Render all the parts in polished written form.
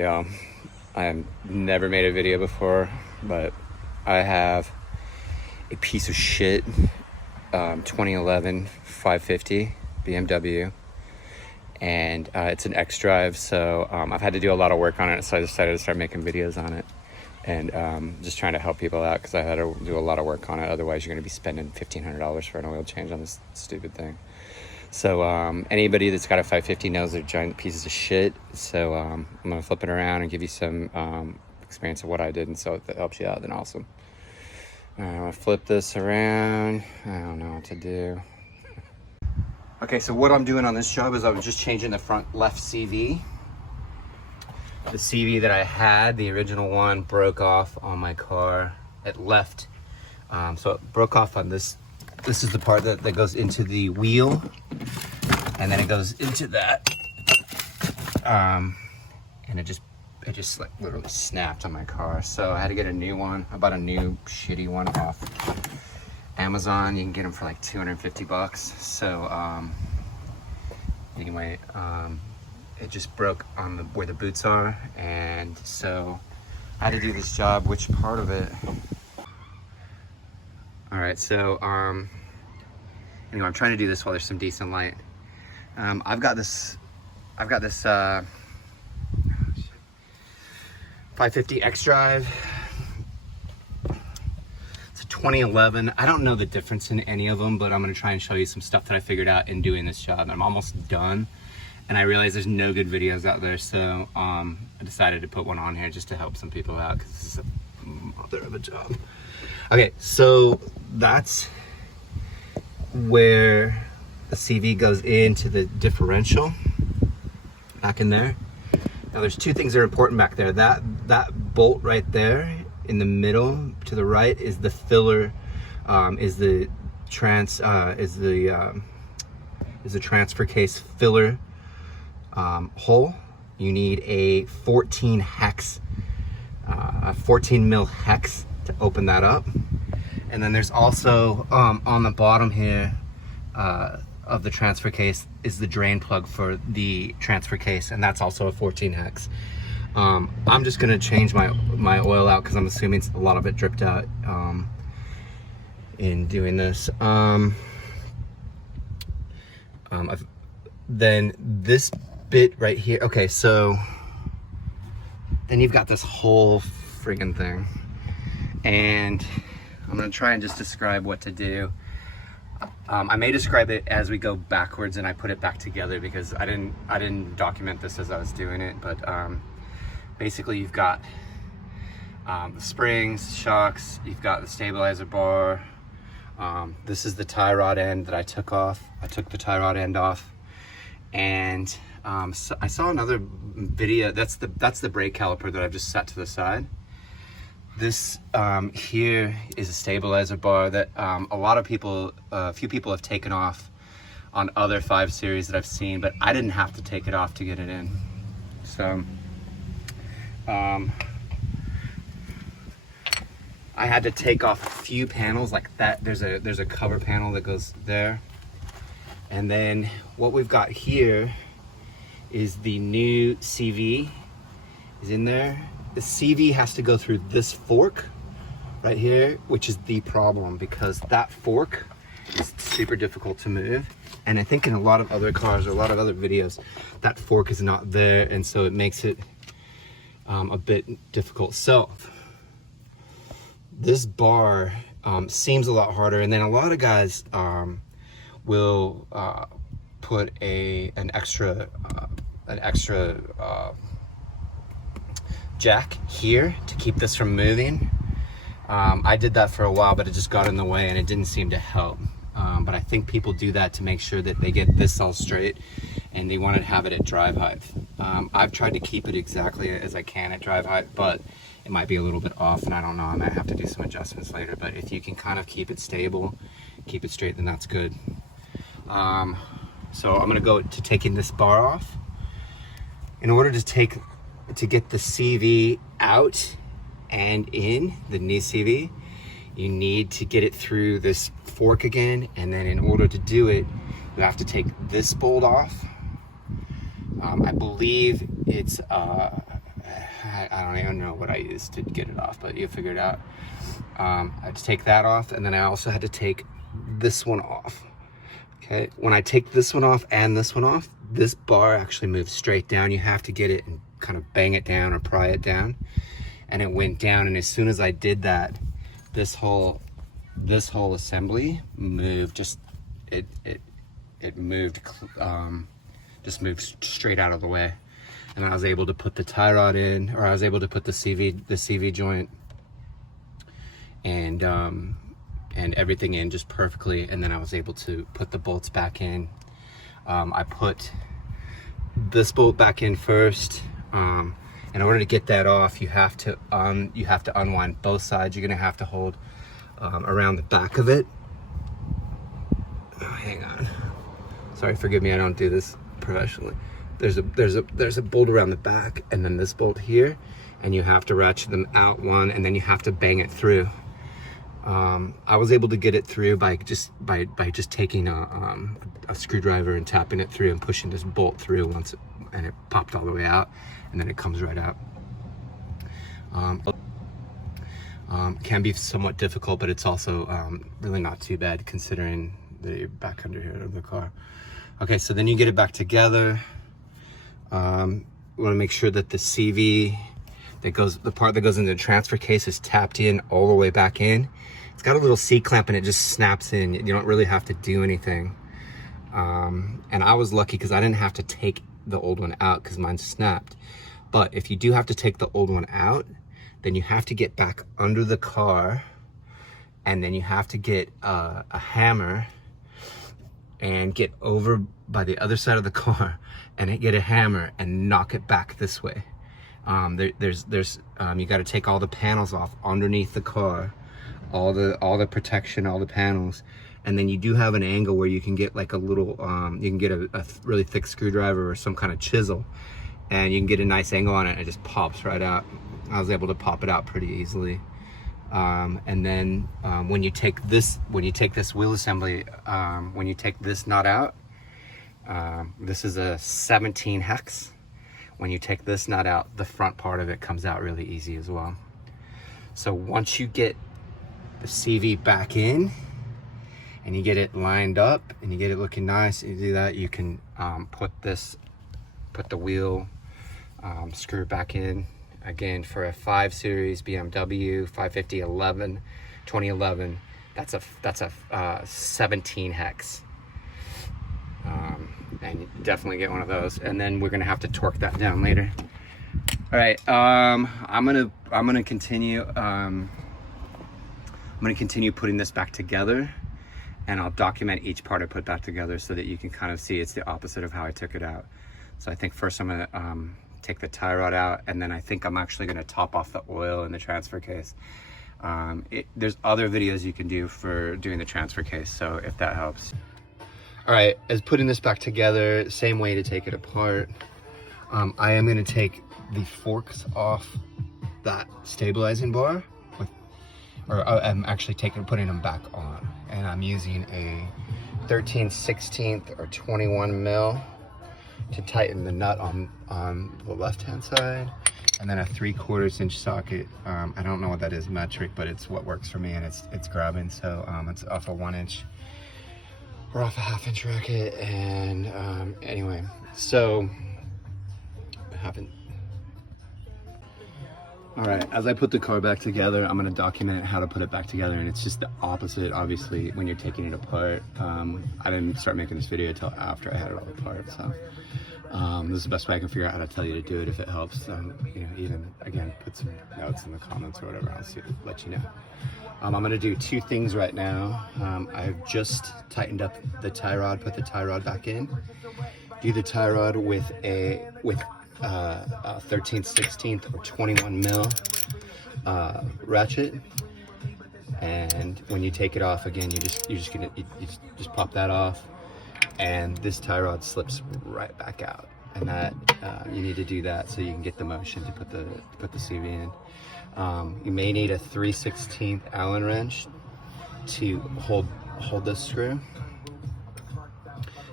I have never made a video before, but I have a piece of shit 2011 550 BMW, and it's an Xdrive, so I've had to do a lot of work on it, so I decided to start making videos on it, and just trying to help people out because I had to do a lot of work on it. Otherwise you're going to be spending $1,500 for an oil change on this stupid thing. So anybody that's got a 550 knows they're giant pieces of shit. So I'm gonna flip it around and give you some experience of what I did, and so if that helps you out, then awesome. I'm gonna flip this around. I don't know what to do. Okay, so what I'm doing on this job is I was just changing the front left CV. The CV that I had, the original one, broke off on my car. It left, so it broke off on this. This is the part that goes into the wheel, and then it goes into that, and it just like literally snapped on my car. So I had to get a new one. I bought a new shitty one off Amazon. You can get them for like 250 bucks. So anyway, it just broke on where the boots are, and so I had to do this job. Which part of it? All right, so anyway, I'm trying to do this while there's some decent light. I've got this 550 Xdrive. It's a 2011. I don't know the difference in any of them, but I'm gonna try and show you some stuff that I figured out in doing this job. I'm almost done, and I realize there's no good videos out there, so I decided to put one on here just to help some people out, because this is a mother of a job. Okay, so that's where the CV goes into the differential, back in there. Now there's two things that are important back there. That bolt right there in the middle to the right is the filler, is the transfer case filler hole. You need a 14 hex, a 14 mil hex to open that up. And then there's also on the bottom here of the transfer case is the drain plug for the transfer case, and that's also a 14 hex. I'm just gonna change my oil out because I'm assuming a lot of it dripped out in doing this. Then this bit right here. Okay, so then you've got this whole friggin' thing, and I'm gonna try and just describe what to do. I may describe it as we go backwards and I put it back together, because I didn't document this as I was doing it, but basically you've got the springs, shocks, you've got the stabilizer bar. This is the tie rod end that I took off. I took the tie rod end off, and so I saw another video. That's the brake caliper that I've just set to the side. This here is a stabilizer bar that a few people have taken off on other 5 Series that I've seen, but I didn't have to take it off to get it in. So I had to take off a few panels like that. There's a cover panel that goes there, and then what we've got here is the new CV is in there. The CV has to go through this fork right here, which is the problem, because that fork is super difficult to move. And I think in a lot of other cars or a lot of other videos, that fork is not there, and so it makes it a bit difficult. So this bar seems a lot harder, and then a lot of guys will put an extra jack here to keep this from moving. I did that for a while, but it just got in the way and it didn't seem to help. But I think people do that to make sure that they get this all straight, and they want to have it at drive height. I've tried to keep it exactly as I can at drive height, but it might be a little bit off, and I don't know, I might have to do some adjustments later. But if you can kind of keep it stable, keep it straight, then that's good. So I'm gonna go to taking this bar off. In order to get the CV out and in, the new CV, you need to get it through this fork again, and then in order to do it, you have to take this bolt off. I believe it's I don't even know what I used to get it off, but you figure it out. I had to take that off, and then I also had to take this one off. Okay, when I take this one off and this one off, this bar actually moves straight down. You have to get it and kind of bang it down or pry it down. And it went down, and as soon as I did that, this whole assembly moved. It moved, just moved straight out of the way. And I was able to put the tie rod in, or I was able to put the CV joint and everything in just perfectly. And then I was able to put the bolts back in. I put this bolt back in first. In order to get that off, you have to unwind both sides. You're gonna have to hold around the back of it. Oh, hang on. Sorry, forgive me. I don't do this professionally. There's a bolt around the back, and then this bolt here, and you have to ratchet them out one, and then you have to bang it through. I was able to get it through by just taking a screwdriver and tapping it through and pushing this bolt through once, and it popped all the way out, and then it comes right out. Can be somewhat difficult, but it's also really not too bad considering that you're back under here of the car. Okay, so then you get it back together. We want to make sure that the CV the part that goes into the transfer case is tapped in all the way back in. It's got a little C-clamp and it just snaps in. You don't really have to do anything. And I was lucky because I didn't have to take the old one out because mine snapped. But if you do have to take the old one out, then you have to get back under the car, and then you have to get a hammer and get over by the other side of the car and get a hammer and knock it back this way. You got to take all the panels off underneath the car, all the protection, all the panels, and then you do have an angle where you can get like a little, you can get a really thick screwdriver or some kind of chisel, and you can get a nice angle on it, and it just pops right out. I was able to pop it out pretty easily. And then when you take this wheel assembly, when you take this nut out, this is a 17 hex. When you take this nut out, the front part of it comes out really easy as well. So once you get the CV back in and you get it lined up and you get it looking nice, you do that, you can put the wheel screw back in. Again, for a 5 Series BMW 550 2011, that's a 17 hex. And you definitely get one of those, and then we're gonna have to torque that down later. All right, I'm gonna continue putting this back together, and I'll document each part I put back together so that you can kind of see it's the opposite of how I took it out. So I think first I'm gonna take the tie rod out, and then I think I'm actually gonna top off the oil in the transfer case. There's other videos you can do for doing the transfer case, so if that helps. All right, as putting this back together, same way to take it apart. I am gonna take the forks off that stabilizing bar, I'm actually putting them back on, and I'm using a 13/16 or 21 mil to tighten the nut on the left-hand side, and then a 3/4 inch socket. I don't know what that is metric, but it's what works for me, and it's grabbing. So it's off a 1 inch or off a 1/2 inch racket. And anyway, so all right, as I put the car back together, I'm gonna document how to put it back together, and it's just the opposite, obviously, when you're taking it apart. I didn't start making this video until after I had it all apart, so this is the best way I can figure out how to tell you to do it. If it helps, even again, put some notes in the comments or whatever. I'll let you know. I'm gonna do 2 things right now. I've just tightened up the tie rod, put the tie rod back in. Do the tie rod with a 13/16 or 21 mil ratchet, and when you take it off again, you just pop that off, and this tie rod slips right back out, and that you need to do that so you can get the motion to put the CV in. You may need a 3/16 Allen wrench to hold this screw.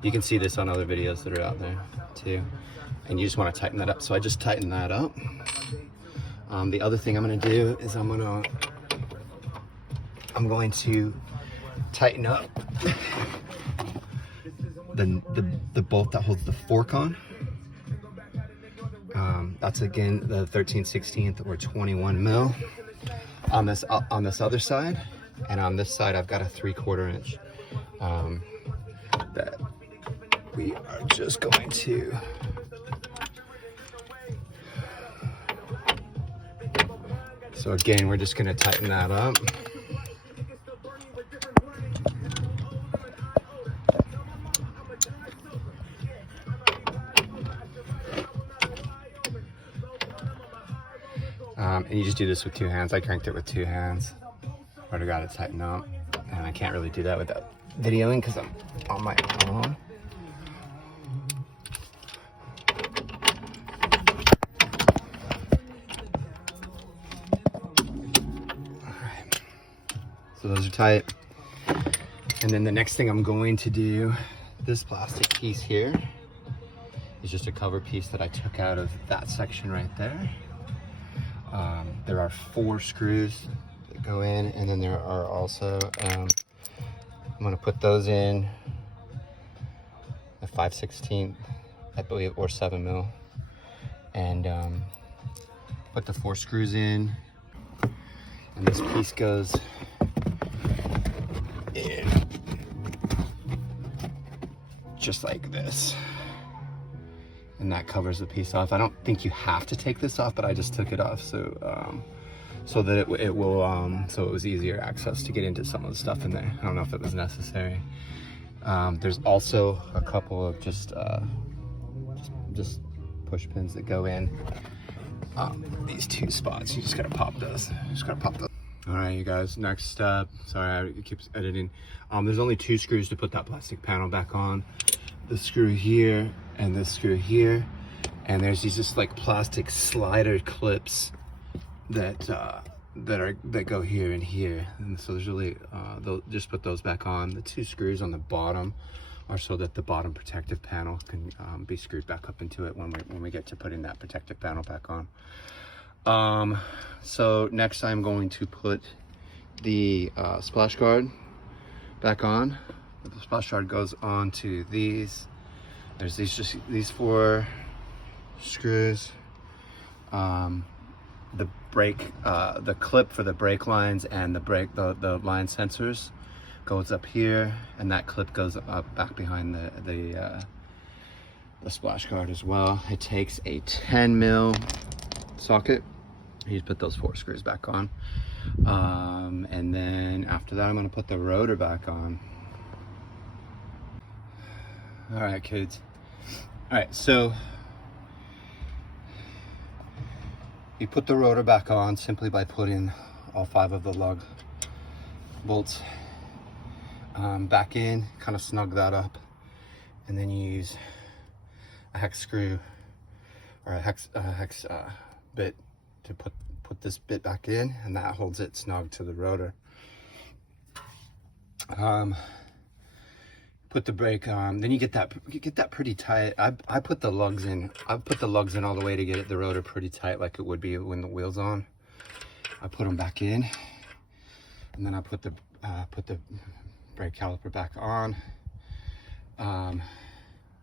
You can see this on other videos that are out there too, and you just want to tighten that up. So I just tighten that up, The other thing I'm gonna do is I'm going to tighten up the bolt that holds the fork on. That's again the 13/16 or 21 mil on this other side, and on this side I've got a 3/4 inch that we are just going to so again we're just going to tighten that up. And you just do this with 2 hands. I cranked it with 2 hands. Already got it tightened up, and I can't really do that without videoing because I'm on my phone. Alright, so those are tight. And then the next thing I'm going to do, this plastic piece here is just a cover piece that I took out of that section right there. There are 4 screws that go in, and then there are also, I'm going to put those in a 5/16, I believe, or 7 mil, and put the 4 screws in, and this piece goes in just like this. And that covers the piece off. I don't think you have to take this off, but I just took it off so that it will so it was easier access to get into some of the stuff in there. I don't know if it was necessary. There's also a couple of just push pins that go in these 2 spots. You just gotta pop those. All right, you guys. Next step. Sorry, I keep editing. There's only 2 screws to put that plastic panel back on. The screw here and this screw here, and there's these just like plastic slider clips that go here and here, and so there's really they'll just put those back on. The 2 screws on the bottom are so that the bottom protective panel can be screwed back up into it when we get to putting that protective panel back on. So next I'm going to put the splash guard back on. The splash guard goes on to these. There's these 4 screws. The brake, the clip for the brake lines and the line sensors goes up here, and that clip goes up back behind the splash guard as well. It takes a 10 mil socket. You just put those 4 screws back on, and then after that I'm going to put the rotor back on. All right, kids. All right, so you put the rotor back on simply by putting all 5 of the lug bolts back in, kind of snug that up, and then you use a hex screw or a hex bit to put this bit back in, and that holds it snug to the rotor. Put the brake on, then you get that pretty tight. I put the lugs in. I put the lugs in all the way to get the rotor pretty tight, like it would be when the wheel's on. I put them back in, and then I put the brake caliper back on.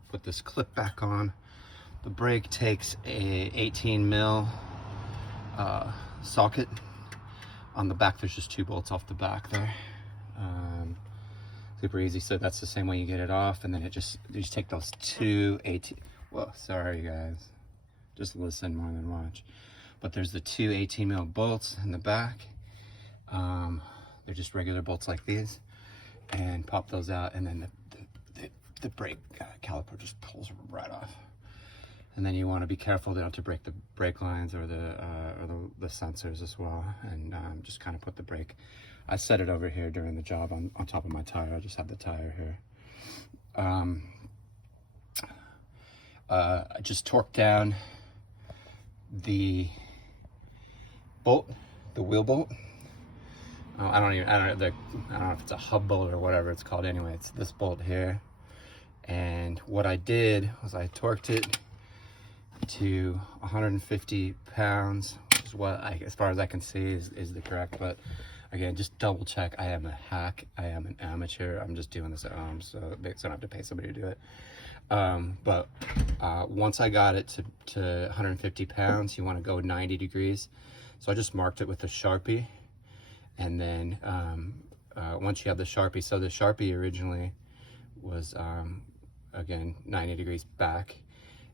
Put this clip back on. The brake takes a 18 mil socket. On the back, there's just 2 bolts off the back there. Super easy. So that's the same way you get it off, and then you just take those 2 18. Well, sorry guys, just listen more than watch. But there's the 2 18 mil bolts in the back. They're just regular bolts like these, and pop those out, and then the brake caliper just pulls right off. And then you want to be careful not to break the brake lines or the sensors as well, and just kind of put the brake. I set it over here during the job on top of my tire. I just have the tire here. I just torqued down the bolt, the wheel bolt. I don't know if it's a hub bolt or whatever it's called. Anyway, it's this bolt here. And what I did was I torqued it to 150 pounds, which is is what as far as I can see is the correct, but again, just double check. I am a hack. I am an amateur. I'm just doing this at home, so I don't have to pay somebody to do it. But once I got it to 150 pounds, you want to go 90 degrees. So I just marked it with a Sharpie, and then once you have the Sharpie, so the Sharpie originally was again 90 degrees back,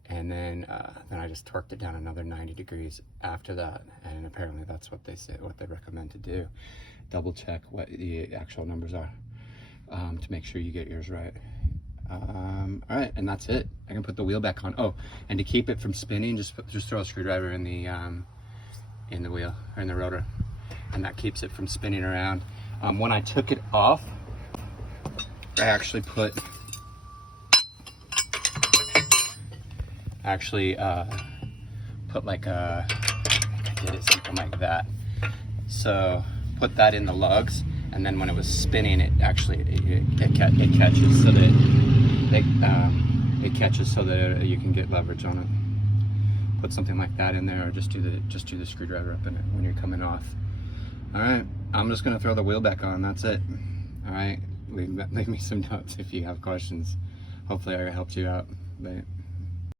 and then I just torqued it down another 90 degrees after that, and apparently that's what they recommend to do. Double check what the actual numbers are to make sure you get yours right. All right, and that's it. I can put the wheel back on. Oh, and to keep it from spinning, just throw a screwdriver in the wheel, or in the rotor, and that keeps it from spinning around. When I took it off, I actually put like I did it something like that. So put that in the lugs, and then when it was spinning, it actually it catches so that it catches so that you can get leverage on it. Put something like that in there, or just do the screwdriver up in it when you're coming off. All right, I'm just gonna throw the wheel back on. That's it. All right, leave me some notes if you have questions. Hopefully I helped you out. Bye.